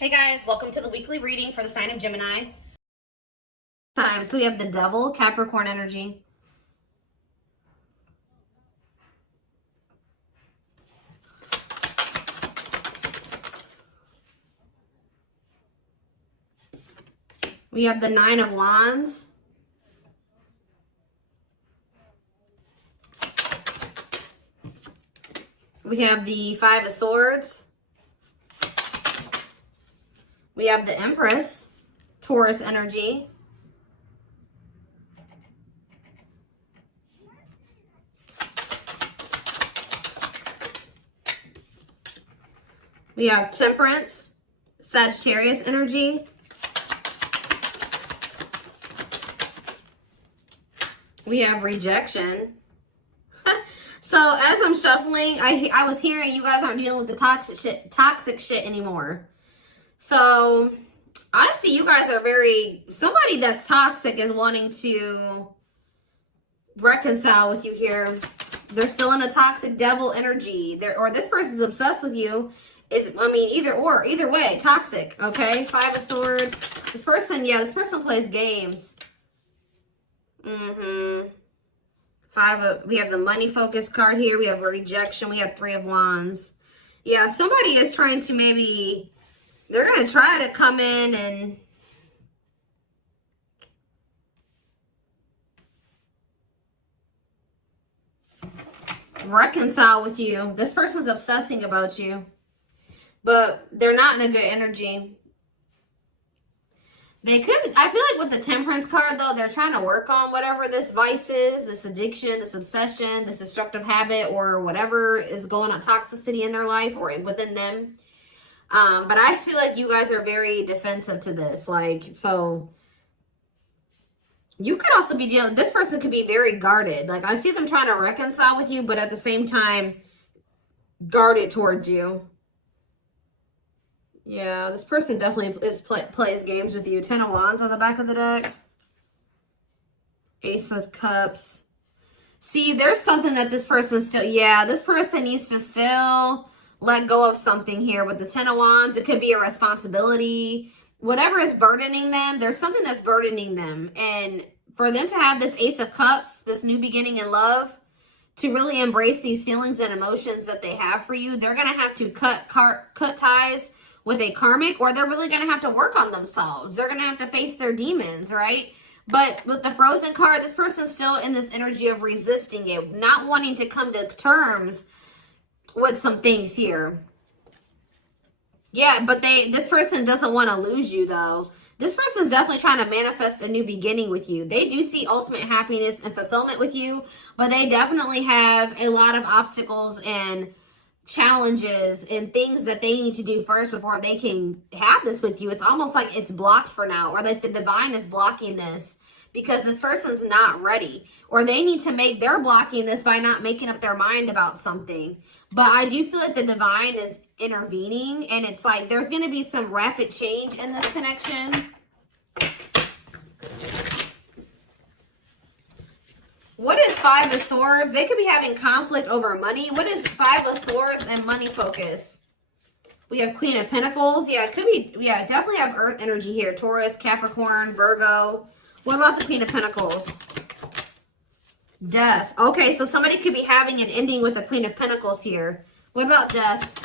Hey guys, welcome to the weekly reading for the sign of Gemini. So we have the Devil, Capricorn energy. We have the Nine of Wands. We have the Five of Swords. We have the Empress, Taurus energy. We have Temperance, Sagittarius energy. We have Rejection. So as I'm shuffling, I was hearing you guys aren't dealing with the toxic shit anymore. So I see you guys are somebody that's toxic is wanting to reconcile with you here. They're still in a toxic devil energy. Or this person's obsessed with you. Either way, toxic, okay? Five of Swords. This person plays games. We have the money focus card here. We have Rejection. We have Three of Wands. Yeah, somebody is trying to they're going to try to come in and reconcile with you. This person's obsessing about you, but they're not in a good energy. I feel like with the Temperance card, though, they're trying to work on whatever this vice is, this addiction, this obsession, this destructive habit, or whatever is going on, toxicity in their life or within them. But I feel like you guys are very defensive to this. So you could also be this person could be very guarded. Like, I see them trying to reconcile with you, but at the same time, guarded towards you. Yeah, this person definitely plays games with you. Ten of Wands on the back of the deck. Ace of Cups. See, there's something that this person this person needs to still let go of something here with the Ten of Wands. It could be a responsibility. Whatever is burdening them, there's something that's burdening them. And for them to have this Ace of Cups, this new beginning in love, to really embrace these feelings and emotions that they have for you, they're going to have to cut ties with a karmic, or they're really going to have to work on themselves. They're going to have to face their demons, right? But with the Frozen card, this person's still in this energy of resisting it, not wanting to come to terms with some things here. Yeah, but this person doesn't want to lose you, though. This person's definitely trying to manifest a new beginning with you. They do see ultimate happiness and fulfillment with you, but they definitely have a lot of obstacles and challenges and things that they need to do first before they can have this with you. It's almost like it's blocked for now, or like the divine is blocking this because this person's not ready, or they're blocking this by not making up their mind about something. But I do feel like the divine is intervening, and it's like there's going to be some rapid change in this connection. What is Five of Swords? They could be having conflict over money. What is Five of Swords and money focus? We have Queen of Pentacles. Yeah, it could be. Yeah, definitely have Earth energy here. Taurus, Capricorn, Virgo. What about the Queen of Pentacles? Death. Okay, so somebody could be having an ending with the Queen of Pentacles here. What about death?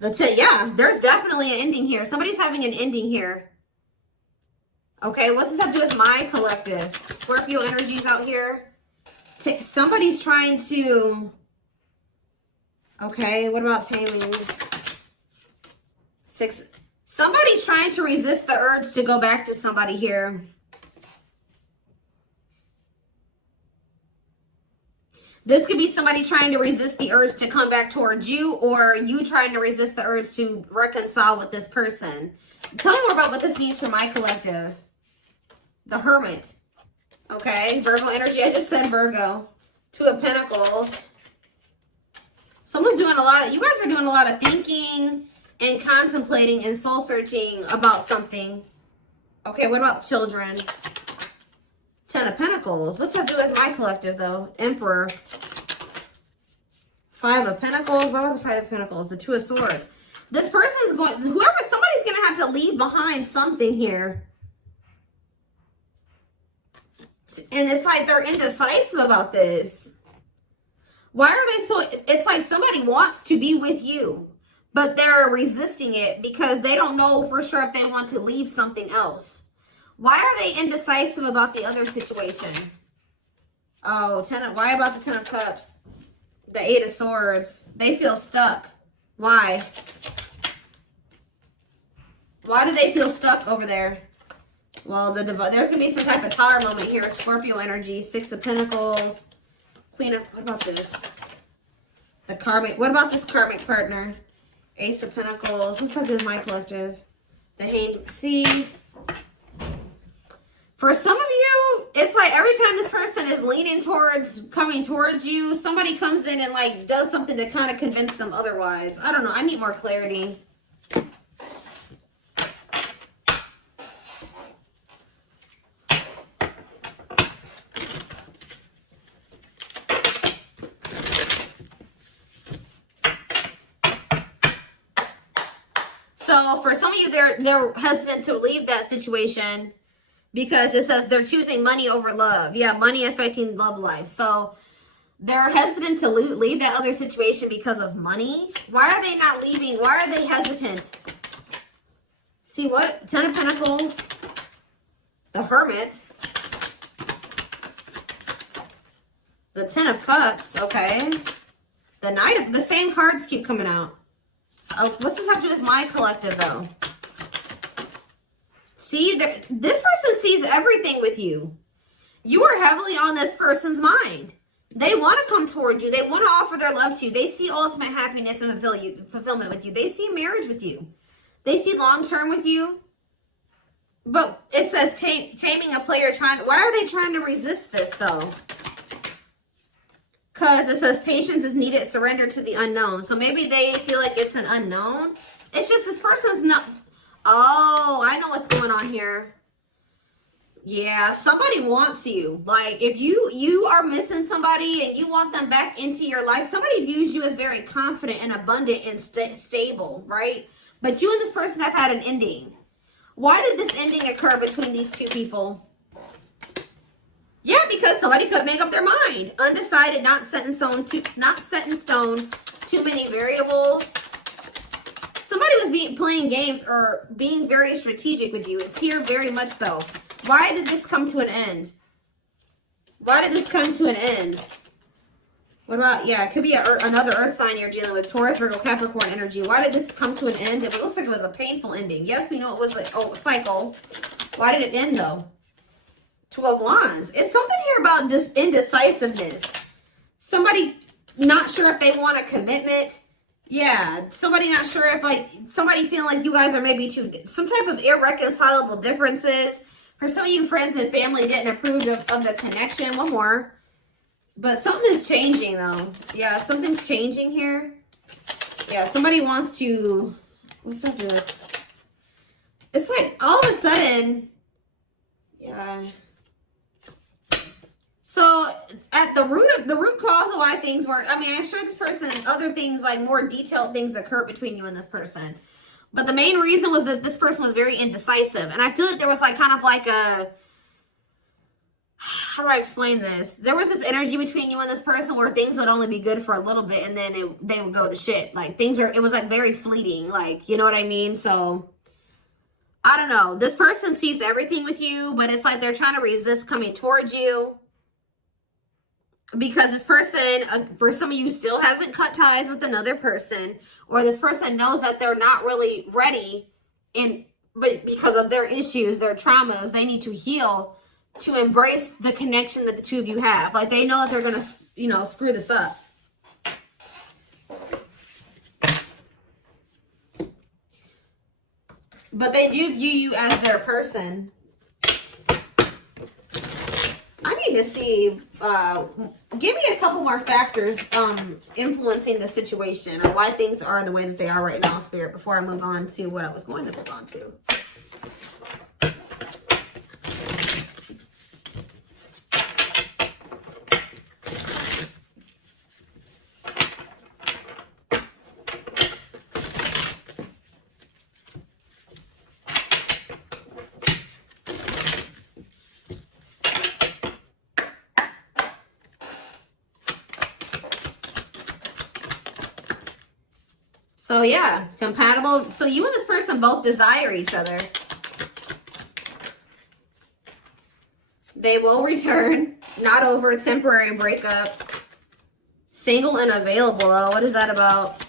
Yeah, there's definitely an ending here. Somebody's having an ending here. Okay, what's this have to do with my collective? Scorpio energies out here. Somebody's trying to... Okay, what about taming? Somebody's trying to resist the urge to go back to somebody here. This could be somebody trying to resist the urge to come back towards you, or you trying to resist the urge to reconcile with this person. Tell me more about what this means for my collective. The Hermit. Okay, Virgo energy. I just said Virgo. Two of Pentacles. Someone's doing you guys are doing a lot of thinking and contemplating and soul searching about something. Okay, what about children? Ten of Pentacles. What's that do with my collective, though? Emperor. Five of Pentacles. What about the Five of Pentacles? The Two of Swords. This person is going, somebody's going to have to leave behind something here. And it's like they're indecisive about this. Why are they so, it's like somebody wants to be with you, but they're resisting it because they don't know for sure if they want to leave something else. Why are they indecisive about the other situation? Oh, why about the Ten of Cups? The Eight of Swords. They feel stuck. Why? Why do they feel stuck over there? Well, there's going to be some type of tower moment here. Scorpio energy. Six of Pentacles. Queen of, what about this? The karmic, what about this karmic partner? Ace of Pentacles. What's up with my collective? The Hanged. See, for some of you, it's like every time this person is leaning towards, coming towards you, somebody comes in and like does something to kind of convince them otherwise. I don't know. I need more clarity. So for some of you, they're hesitant to leave that situation because it says they're choosing money over love. Yeah, money affecting love life. So they're hesitant to leave that other situation because of money. Why are they not leaving? Why are they hesitant? See what? Ten of Pentacles. The Hermit. The Ten of Cups. Okay. The Knight of... The same cards keep coming out. Oh, what's this have to do with my collective, though? See, this person sees everything with you. You are heavily on this person's mind. They want to come toward you. They want to offer their love to you. They see ultimate happiness and fulfillment with you. They see marriage with you. They see long-term with you. But it says taming a player trying... Why are they trying to resist this, though? Because it says patience is needed, surrender to the unknown. So maybe they feel like it's an unknown. It's just this person's not... Oh, I know what's going on here. Yeah, somebody wants you. Like, if you are missing somebody and you want them back into your life, somebody views you as very confident and abundant and stable, right? But you and this person have had an ending. Why did this ending occur between these two people? Yeah, because somebody could make up their mind. Undecided, not set in stone, too many variables. Somebody was playing games or being very strategic with you. It's here very much so. Why did this come to an end? Why did this come to an end? What about, yeah, it could be another earth sign you're dealing with. Taurus, Virgo, Capricorn energy. Why did this come to an end? It looks like it was a painful ending. Yes, we know it was like, a cycle. Why did it end, though? Two of Wands. It's something here about this indecisiveness. Somebody not sure if they want a commitment. Yeah, somebody not sure if, like, somebody feeling like you guys are maybe some type of irreconcilable differences. For some of you, friends and family didn't approve of the connection. One more. But something is changing, though. Yeah, something's changing here. Yeah, somebody wants to... What's that doing? It's like, all of a sudden... Yeah... So, at the root cause of why things work, I mean, I'm sure this person and other things, like more detailed things occur between you and this person. But the main reason was that this person was very indecisive. And I feel like there was like kind of like a, how do I explain this? There was this energy between you and this person where things would only be good for a little bit and then they would go to shit. Like it was like very fleeting, like, you know what I mean? So, I don't know. This person sees everything with you, but it's like they're trying to resist coming towards you. Because this person, for some of you, still hasn't cut ties with another person. Or this person knows that they're not really ready. But because of their issues, their traumas, they need to heal to embrace the connection that the two of you have. Like, they know that they're going to, you know, screw this up. But they do view you as their person. I need to see, give me a couple more factors influencing the situation or why things are the way that they are right now, Spirit, before I move on to what I was going to move on to. So yeah, compatible. So you and this person both desire each other. They will return, not over a temporary breakup. Single and available, though. What is that about?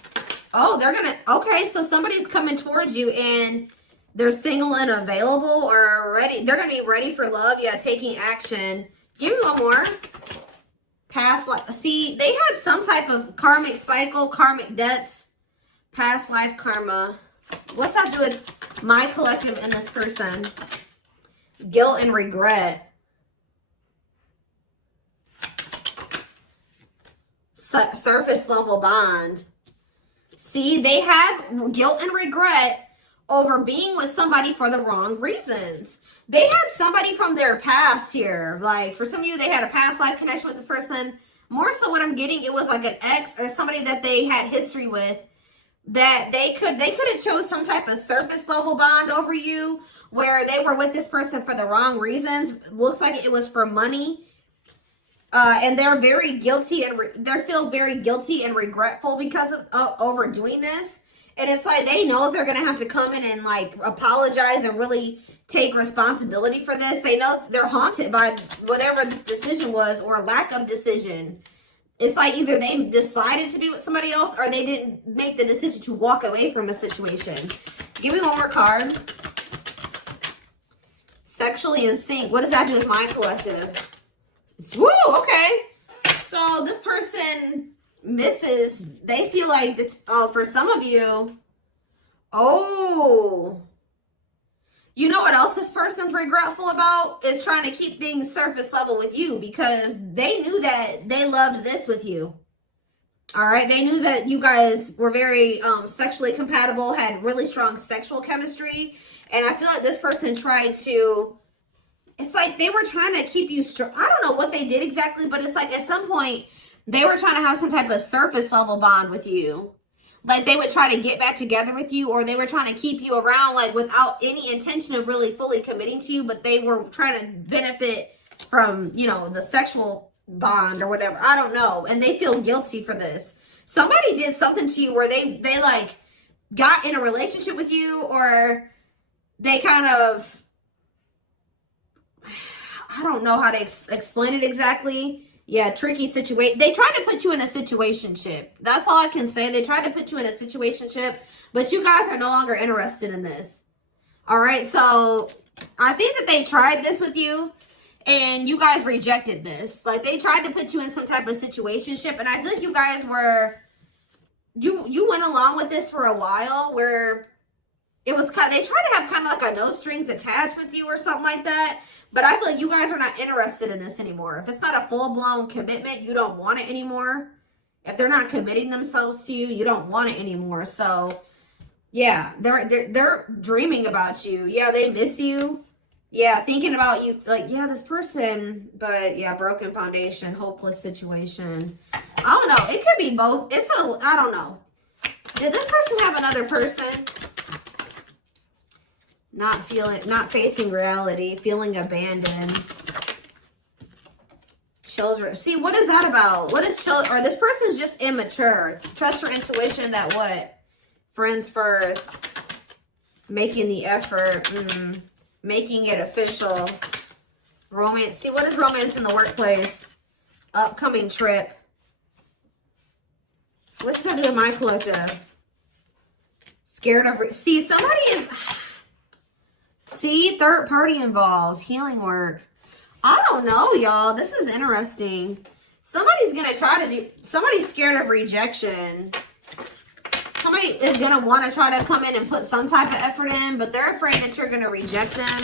Oh, they're gonna, okay, so somebody's coming towards you and they're single and available or ready. They're gonna be ready for love. Yeah, taking action. Give me one more. Past life. See, they had some type of karmic cycle, karmic debts, past life karma. What's that do with my collective and this person? Guilt and regret. Surface level bond. See, they have guilt and regret over being with somebody for the wrong reasons. They had somebody from their past here. Like, for some of you, they had a past life connection with this person. More so what I'm getting, it was like an ex or somebody that they had history with, that they could have chose some type of surface level bond over you, where they were with this person for the wrong reasons. Looks like it was for money. And they're very guilty and they feel very guilty and regretful because of overdoing this. And it's like they know they're going to have to come in and like apologize and really take responsibility for this. They know they're haunted by whatever this decision was or lack of decision. It's like either they decided to be with somebody else or they didn't make the decision to walk away from a situation. Give me one more card. Sexually in sync. What does that do with my collective? Woo, okay. So this person misses, they feel like it's, for some of you, you know what else this person's regretful about? Is trying to keep things surface level with you because they knew that they loved this with you. All right. They knew that you guys were very sexually compatible, had really strong sexual chemistry. And I feel like this person tried to, it's like they were trying to keep you strong. I don't know what they did exactly, but it's like at some point they were trying to have some type of surface level bond with you. Like they would try to get back together with you, or they were trying to keep you around like without any intention of really fully committing to you, but they were trying to benefit from, you know, the sexual bond or whatever. I don't know. And they feel guilty for this. Somebody did something to you where they like got in a relationship with you, or they kind of, I don't know how to explain it exactly. Yeah, tricky situation. They tried to put you in a situationship. That's all I can say. They tried to put you in a situationship, but you guys are no longer interested in this. All right, so I think that they tried this with you, and you guys rejected this. Like, they tried to put you in some type of situationship, and I feel like you guys were, you went along with this for a while, where it was kind of, they tried to have kind of like a no strings attached with you or something like that. But I feel like you guys are not interested in this anymore. If it's not a full-blown commitment, you don't want it anymore. If they're not committing themselves to you, you don't want it anymore. So, yeah, they're dreaming about you. Yeah, they miss you. Yeah, thinking about you. Like, yeah, this person. But, yeah, broken foundation, hopeless situation. I don't know. It could be both. I don't know. Did this person have another person? Not facing reality, feeling abandoned. Children. See, what is that about? What is children? Or this person's just immature. Trust your intuition that what? Friends first. Making the effort. Making it official. Romance. See, what is romance in the workplace? Upcoming trip. What's that do with my collective? Scared of... See, somebody is... See, third party involved. Healing work. I don't know, y'all. This is interesting. Somebody's going to try to do... Somebody's scared of rejection. Somebody is going to want to try to come in and put some type of effort in, but they're afraid that you're going to reject them.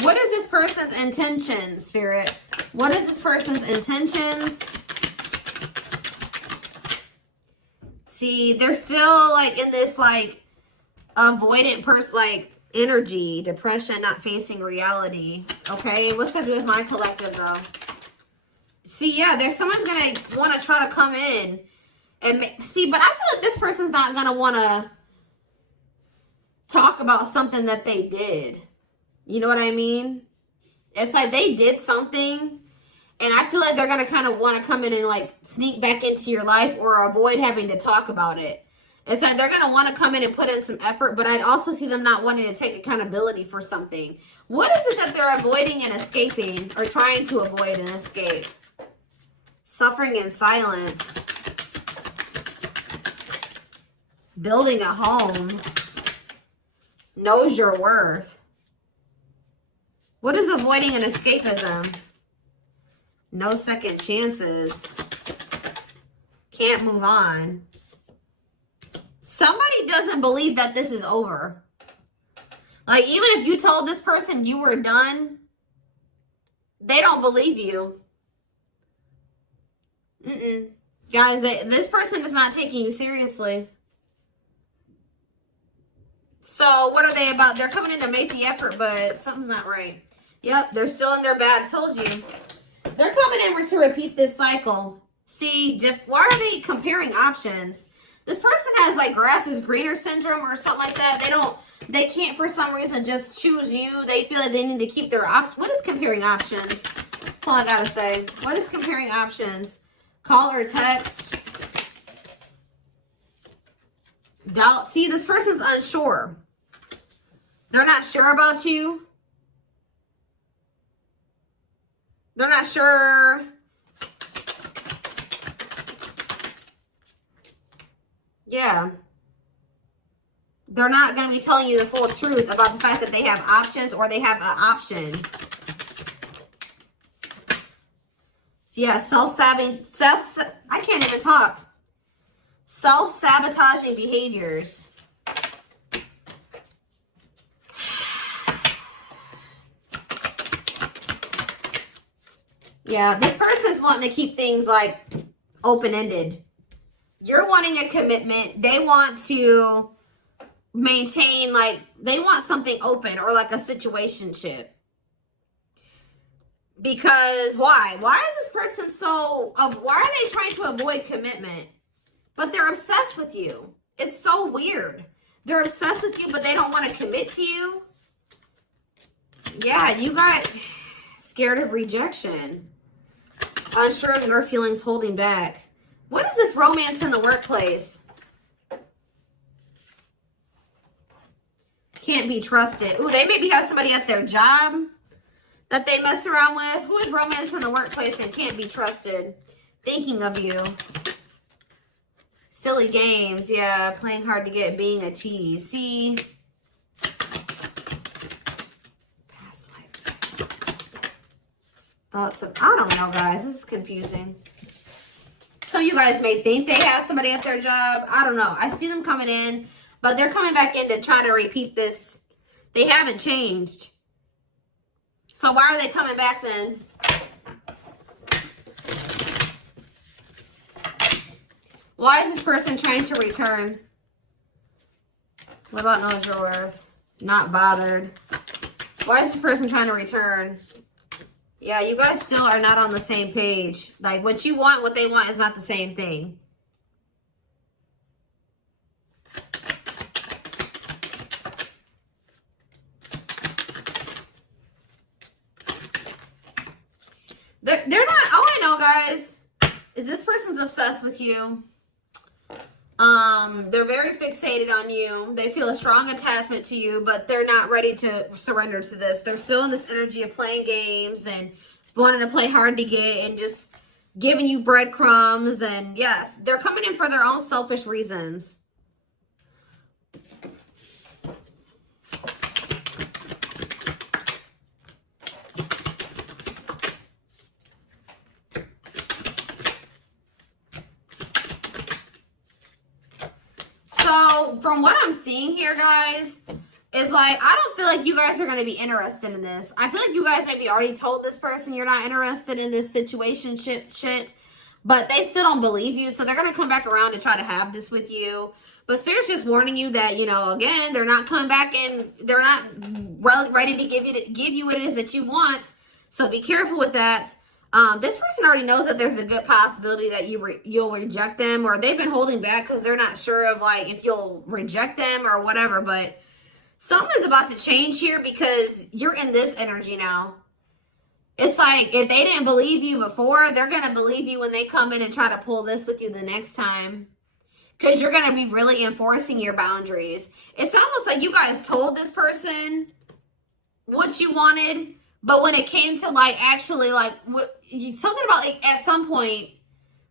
What is this person's intentions, Spirit? What is this person's intentions? See, they're still like in this like avoidant person, like energy, depression, not facing reality. Okay, what's that do with my collective though? See, yeah, there's someone's gonna want to try to come in and see, but I feel like this person's not gonna want to talk about something that they did. You know what I mean? It's like they did something And I feel like they're going to kind of want to come in and like sneak back into your life or avoid having to talk about it. It's that they're going to want to come in and put in some effort, but I'd also see them not wanting to take accountability for something. What is it that they're avoiding and escaping, or trying to avoid and escape? Suffering in silence. Building a home. Knows your worth. What is avoiding and escapism? No second chances. Can't move on. Somebody doesn't believe that this is over. Like, even if you told this person you were done, they don't believe you. Guys, this person is not taking you seriously. So, what are they about? They're coming in to make the effort, but something's not right. Yep, they're still in their bad. I told you. They're coming in to repeat this cycle. See, why are they comparing options? This person has like grass is greener syndrome or something like that. They can't for some reason just choose you. They feel like they need to keep their what is comparing options? That's all I gotta say. What is comparing options? Call or text. Doubt. See, this person's unsure. They're not sure about you. They're not sure. Yeah. They're not going to be telling you the full truth about the fact that they have options or they have an option. So yeah, I can't even talk. Self-sabotaging behaviors. Yeah, this person's wanting to keep things like open-ended. You're wanting a commitment. They want to maintain, like, they want something open or like a situationship. Because why? Why is this person why are they trying to avoid commitment? But they're obsessed with you. It's so weird. They're obsessed with you, but they don't want to commit to you. Yeah, you got scared of rejection. Unsure of your feelings, holding back. What is this romance in the workplace? Can't be trusted. Ooh, they maybe have somebody at their job that they mess around with. Who is romance in the workplace and can't be trusted? Thinking of you. Silly games. Yeah, playing hard to get, being a tease. See? Past life. Thoughts of, I don't know, guys. This is confusing. Some of you guys may think they have somebody at their job. I don't know. I see them coming in, but they're coming back in to try to repeat this. They haven't changed. So why are they coming back then? Why is this person trying to return? What about knows your worth? Not bothered. Why is this person trying to return? Yeah, you guys still are not on the same page. Like, what you want, what they want is not the same thing. They're not, all I know, guys, is this person's obsessed with you. They're very fixated on you. They feel a strong attachment to you, but they're not ready to surrender to this. They're still in this energy of playing games and wanting to play hard to get and just giving you breadcrumbs. And yes, they're coming in for their own selfish reasons. So from what I'm seeing here, guys, is like, I don't feel like you guys are going to be interested in this. I feel like you guys maybe already told this person you're not interested in this situationship shit, but they still don't believe you. So they're going to come back around to try to have this with you. But Spirit's just warning you that, you know, again, they're not coming back and they're not ready to give you what it is that you want. So be careful with that. This person already knows that there's a good possibility that you'll reject them, or they've been holding back because they're not sure of like if you'll reject them or whatever. But something is about to change here because you're in this energy now. It's like if they didn't believe you before, they're going to believe you when they come in and try to pull this with you the next time. Because you're going to be really enforcing your boundaries. It's almost like you guys told this person what you wanted, but when it came to like actually like something about like at some point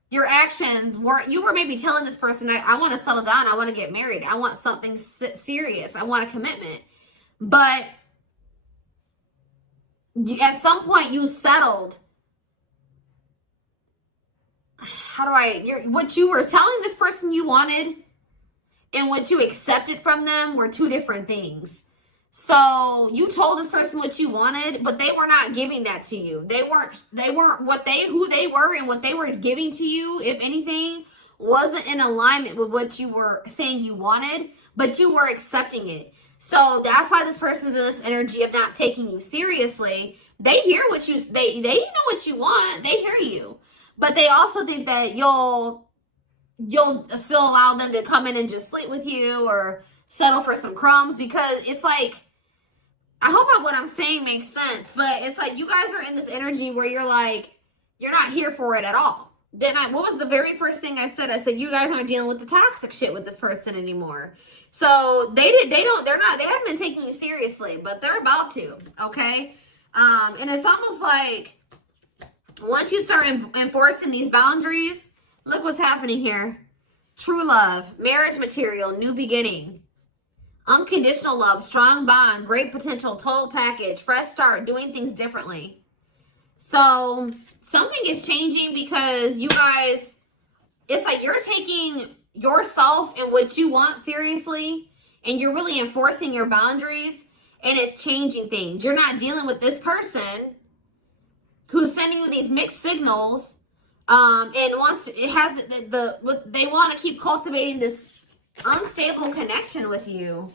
your actions weren't, you were maybe telling this person, I want to settle down, I want to get married, I want something serious, I want a commitment. But at some point you settled. What you were telling this person you wanted and what you accepted from them were two different things. So you told this person what you wanted, but they were not giving that to you. They weren't who they were, and what they were giving to you, if anything, wasn't in alignment with what you were saying you wanted, but you were accepting it. So that's why this person's in this energy of not taking you seriously. They hear what they know what you want. They hear you. But they also think that you'll still allow them to come in and just sleep with you or settle for some crumbs, because it's like, I hope what I'm saying makes sense, but it's like you guys are in this energy where you're like, you're not here for it at all. Then what was the very first thing I said? I said, you guys aren't dealing with the toxic shit with this person anymore. So they haven't been taking you seriously, but they're about to, okay? And it's almost like, once you start enforcing these boundaries, look what's happening here. True love, marriage material, new beginning, unconditional love, strong bond, great potential, total package, fresh start, doing things differently. So something is changing because you guys, it's like you're taking yourself and what you want seriously, and you're really enforcing your boundaries, and it's changing things. You're not dealing with this person who's sending you these mixed signals, and wants to, they want to keep cultivating this unstable connection with you.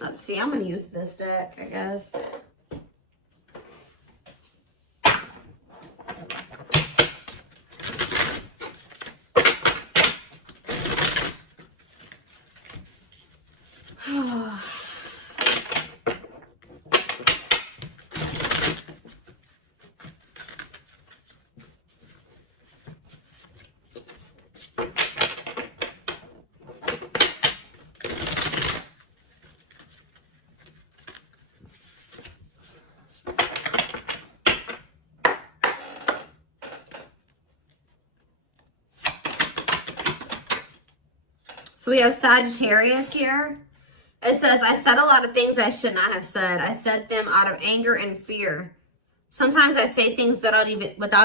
Let's see, I'm going to use this deck, I guess. So we have Sagittarius here. It says, I said a lot of things I should not have said. I said them out of anger and fear. Sometimes I say things without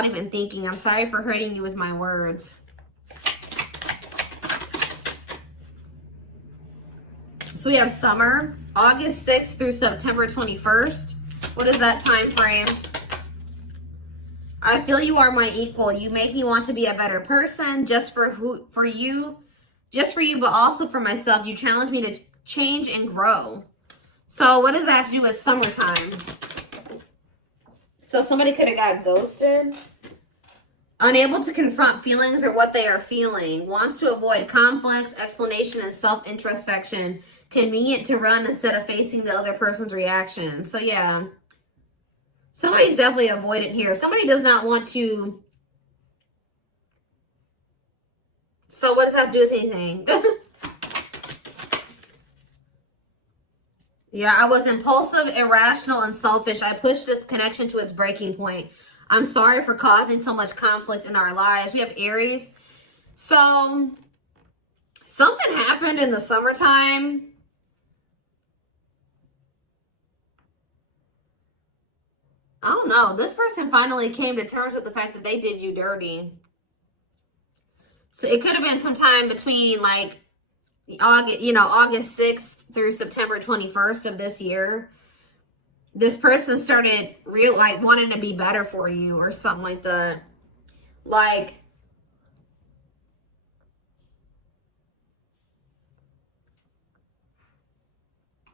even thinking. I'm sorry for hurting you with my words. So we have summer, August 6th through September 21st. What is that time frame? I feel you are my equal. You make me want to be a better person just for you, but also for myself. You challenge me to change and grow. So what does that have to do with summertime? So somebody could have got ghosted. Unable to confront feelings or what they are feeling. Wants to avoid conflicts, explanation, and self-introspection. Convenient to run instead of facing the other person's reaction. So yeah. Somebody's definitely avoidant here. Somebody does not want to. So what does that have to do with anything? Yeah, I was impulsive, irrational, and selfish. I pushed this connection to its breaking point. I'm sorry for causing so much conflict in our lives. We have Aries. So something happened in the summertime. I don't know. This person finally came to terms with the fact that they did you dirty. So it could have been sometime between like August 6th through September 21st of this year. This person started wanting to be better for you or something like that. Like,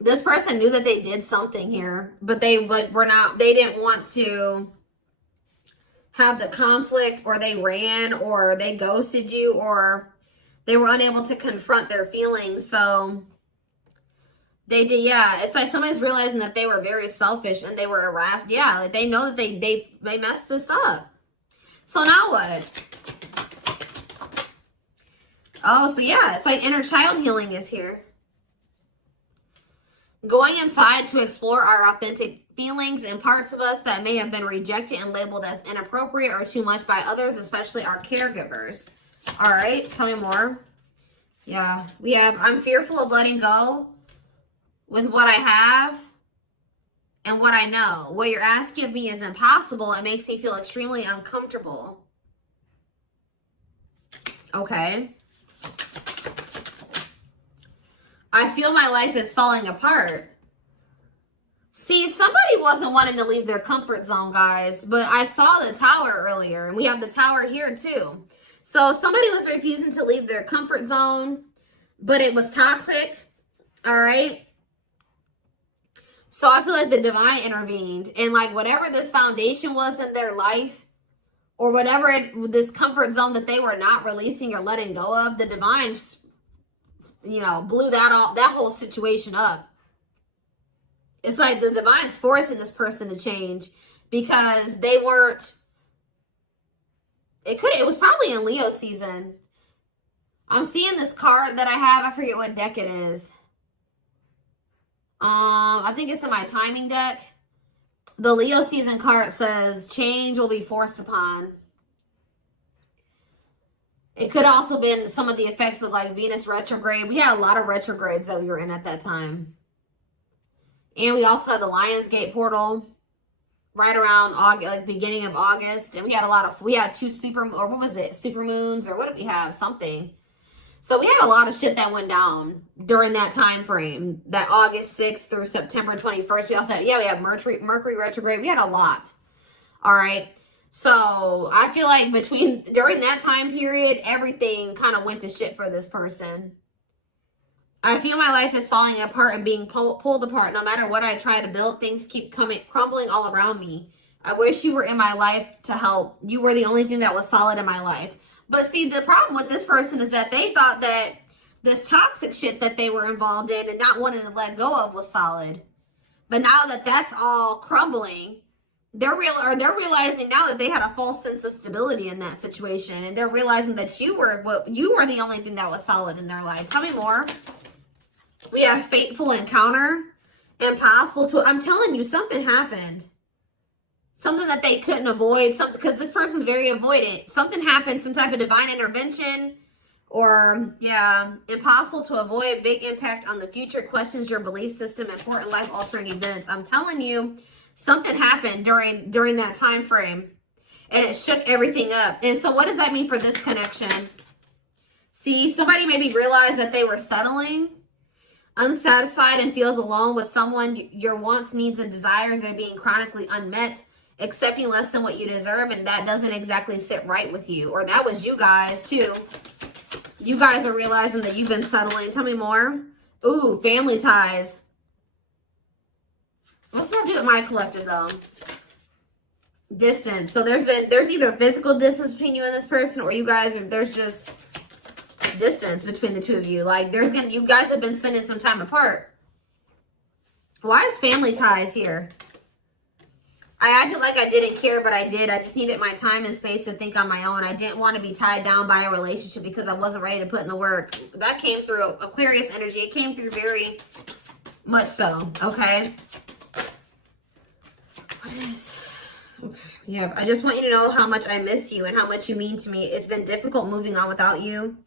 this person knew that they did something here, but they didn't want to have the conflict, or they ran, or they ghosted you, or they were unable to confront their feelings. So They did, yeah. It's like somebody's realizing that they were very selfish and they were irrational. Yeah, like they know that they messed this up. So now what? Oh, so yeah, it's like inner child healing is here. Going inside to explore our authentic feelings and parts of us that may have been rejected and labeled as inappropriate or too much by others, especially our caregivers. All right, tell me more. Yeah, we have, I'm fearful of letting go with what I have and what I know. What you're asking of me is impossible. It makes me feel extremely uncomfortable. Okay. I feel my life is falling apart. See, somebody wasn't wanting to leave their comfort zone, guys, but I saw the tower earlier, and we have the tower here too. So somebody was refusing to leave their comfort zone, but it was toxic, all right? So I feel like the divine intervened, and like whatever this foundation was in their life, or whatever this comfort zone that they were not releasing or letting go of, the divine, you know, blew that whole situation up. It's like the divine's forcing this person to change because they weren't, it was probably in Leo season. I'm seeing this card that I have. I forget what deck it is. I think it's in my timing deck. The Leo season card says change will be forced upon. It could also been some of the effects of like Venus retrograde. We had a lot of retrogrades that we were in at that time. And we also had the Lionsgate portal right around August, like beginning of August. And we had two super moons, or what did we have? Something. So we had a lot of shit that went down during that time frame, that August 6th through September 21st. We also had, we had Mercury retrograde. We had a lot. All right. So I feel like during that time period, everything kind of went to shit for this person. I feel my life is falling apart and being pulled apart. No matter what I try to build, things keep crumbling all around me. I wish you were in my life to help. You were the only thing that was solid in my life. But see, the problem with this person is that they thought that this toxic shit that they were involved in and not wanting to let go of was solid. But now that that's all crumbling, they're realizing now that they had a false sense of stability in that situation, and they're realizing that you were the only thing that was solid in their life. Tell me more. We have fateful encounter, impossible to. I'm telling you, something happened. Something that they couldn't avoid. Something, because this person's very avoidant. Something happened. Some type of divine intervention, or impossible to avoid. Big impact on the future. Questions your belief system. Important life altering events. I'm telling you. Something happened during that time frame, and it shook everything up. And so what does that mean for this connection? See, somebody maybe realized that they were settling, unsatisfied, and feels alone with someone. Your wants, needs, and desires are being chronically unmet, accepting less than what you deserve, and that doesn't exactly sit right with you. Or that was you guys, too. You guys are realizing that you've been settling. Tell me more. Ooh, family ties. What's that do with my collective, though? Distance. So there's either physical distance between you and this person, or there's just distance between the two of you. Like you guys have been spending some time apart. Why is family ties here? I acted like I didn't care, but I did. I just needed my time and space to think on my own. I didn't want to be tied down by a relationship because I wasn't ready to put in the work. That came through Aquarius energy. It came through very much so. Okay. Okay. Yeah, I just want you to know how much I miss you and how much you mean to me. It's been difficult moving on without you,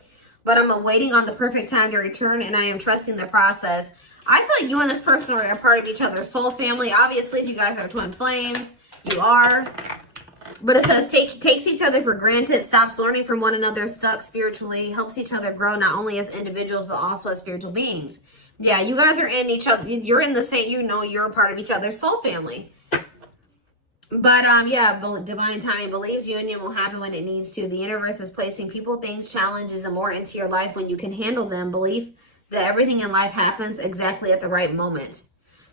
but I'm waiting on the perfect time to return, and I am trusting the process. I feel like you and this person are a part of each other's soul family. Obviously, if you guys are twin flames, you are. But it says takes each other for granted, stops learning from one another, stuck spiritually, helps each other grow not only as individuals but also as spiritual beings. Yeah, you guys are in each other. You're in the same. You're a part of each other's soul family. But, divine timing. Believes union will happen when it needs to. The universe is placing people, things, challenges, and more into your life when you can handle them. Belief that everything in life happens exactly at the right moment.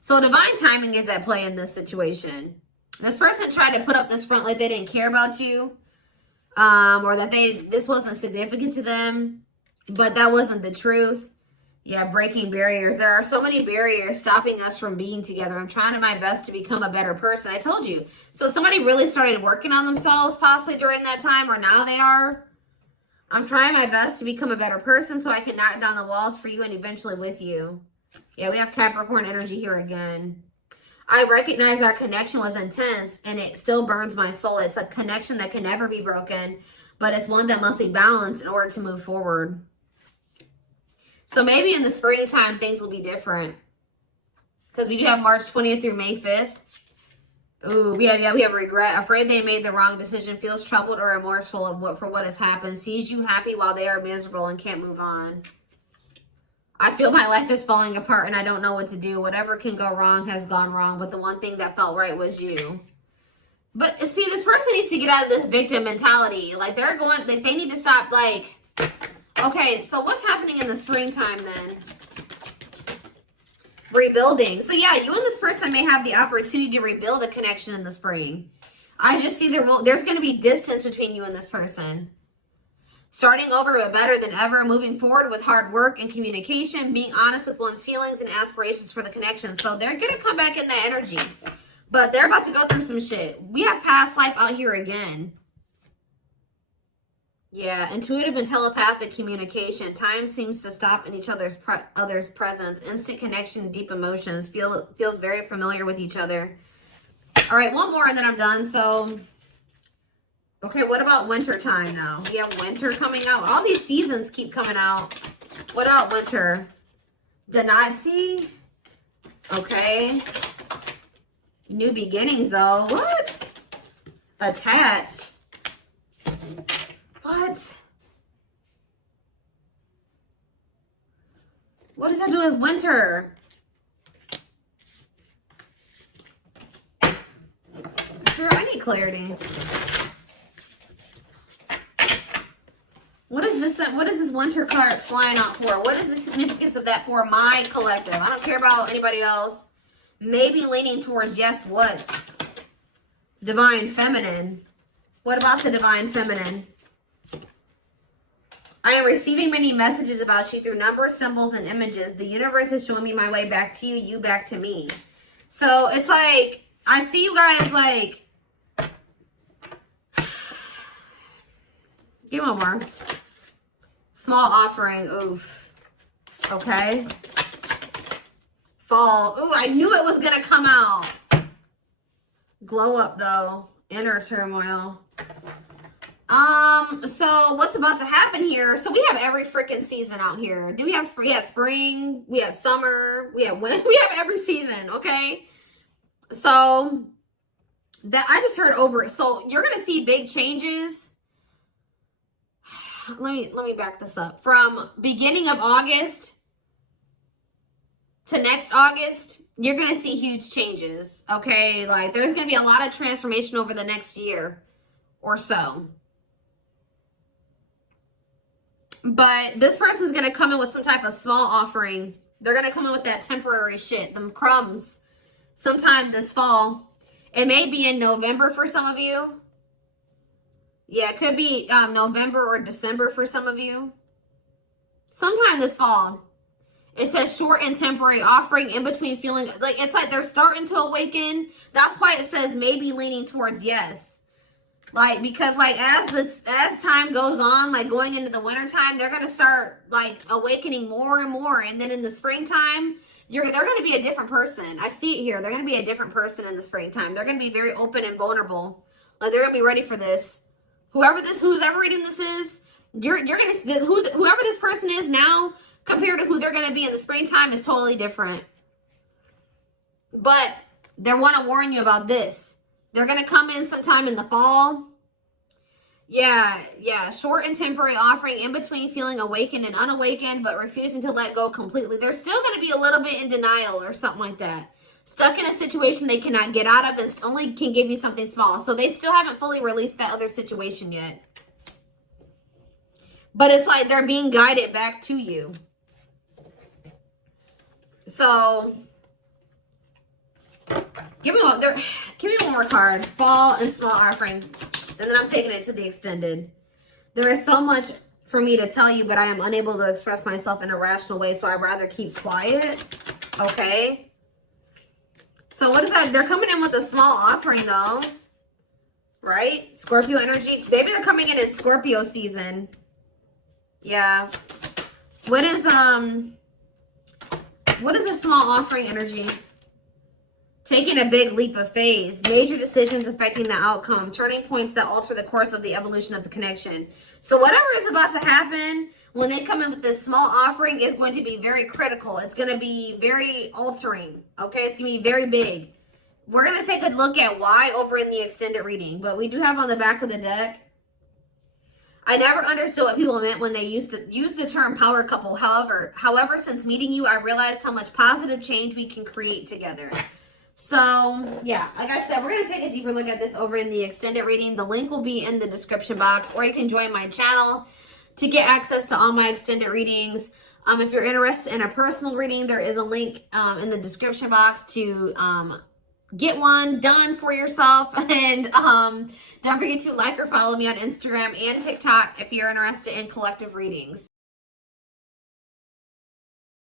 So divine timing is at play in this situation. This person tried to put up this front like they didn't care about you. Or that this wasn't significant to them. But that wasn't the truth. Yeah, breaking barriers. There are so many barriers stopping us from being together. I'm trying my best to become a better person. I told you. So somebody really started working on themselves possibly during that time, or now they are. I'm trying my best to become a better person so I can knock down the walls for you and eventually with you. Yeah, we have Capricorn energy here again. I recognize our connection was intense and it still burns my soul. It's a connection that can never be broken, but it's one that must be balanced in order to move forward. So maybe in the springtime, things will be different. Because we do have March 20th through May 5th. Ooh, we have regret. Afraid they made the wrong decision. Feels troubled or remorseful for what has happened. Sees you happy while they are miserable and can't move on. I feel my life is falling apart and I don't know what to do. Whatever can go wrong has gone wrong. But the one thing that felt right was you. But see, this person needs to get out of this victim mentality. Like they need to stop like... Okay, so what's happening in the springtime then? Rebuilding. So yeah, you and this person may have the opportunity to rebuild a connection in the spring. I just see there's going to be distance between you and this person. Starting over but better than ever, moving forward with hard work and communication, being honest with one's feelings and aspirations for the connection. So they're going to come back in that energy. But they're about to go through some shit. We have past life out here again. Yeah, intuitive and telepathic communication. Time seems to stop in each other's presence. Instant connection, deep emotions. Feels very familiar with each other. All right, one more and then I'm done. So, okay, what about winter time now? We have winter coming out. All these seasons keep coming out. What about winter? Did not see? Okay. New beginnings though. What? Attached. What? What does that do with winter? Girl, I need clarity. What is this winter card flying out for? What is the significance of that for my collective? I don't care about anybody else. Maybe leaning towards yes, what? Divine feminine. What about the divine feminine? I am receiving many messages about you through numbers, symbols, and images. The universe is showing me my way back to you, you back to me. So it's like, I see you guys like, give me one more. Small offering, oof. Okay. Fall, ooh, I knew it was gonna come out. Glow up though, inner turmoil. So what's about to happen here? So we have every freaking season out here. Do we have spring? We had spring, we had summer, we had winter, we have every season, okay? So that I just heard over it. So you're gonna see big changes. Let me back this up. From beginning of August to next August, you're gonna see huge changes, okay? Like there's gonna be a lot of transformation over the next year or so. But this person's going to come in with some type of small offering. They're going to come in with that temporary shit, them crumbs, sometime this fall. It may be in November for some of you. Yeah, it could be November or December for some of you. Sometime this fall. It says short and temporary offering in between feeling. Like it's like they're starting to awaken. That's why it says maybe leaning towards yes. Like, because like as time goes on, like going into the winter time, they're gonna start like awakening more and more. And then in the springtime, they're gonna be a different person. I see it here. They're gonna be a different person in the springtime. They're gonna be very open and vulnerable. Like they're gonna be ready for this. Who's ever reading this is, you're gonna whoever this person is now compared to who they're gonna be in the springtime is totally different. But they want to warn you about this. They're going to come in sometime in the fall. Yeah. Short and temporary offering in between feeling awakened and unawakened, but refusing to let go completely. They're still going to be a little bit in denial or something like that. Stuck in a situation they cannot get out of and only can give you something small. So they still haven't fully released that other situation yet. But it's like they're being guided back to you. So give me one more card. Fall and small offering. And then I'm taking it to the extended. There is so much for me to tell you, but I am unable to express myself in a rational way, so I'd rather keep quiet. Okay. So what is that? They're coming in with a small offering though. Right? Scorpio energy. Maybe they're coming in Scorpio season. Yeah. What is a small offering energy? Taking a big leap of faith. Major decisions affecting the outcome. Turning points that alter the course of the evolution of the connection. So whatever is about to happen when they come in with this small offering is going to be very critical. It's going to be very altering. Okay? It's going to be very big. We're going to take a look at why over in the extended reading. But we do have on the back of the deck, I never understood what people meant when they used to use the term power couple. However, since meeting you, I realized how much positive change we can create together. So, yeah, like I said, we're going to take a deeper look at this over in the extended reading. The link will be in the description box, or you can join my channel to get access to all my extended readings. If you're interested in a personal reading, there is a link in the description box to get one done for yourself. And don't forget to like or follow me on Instagram and TikTok if you're interested in collective readings.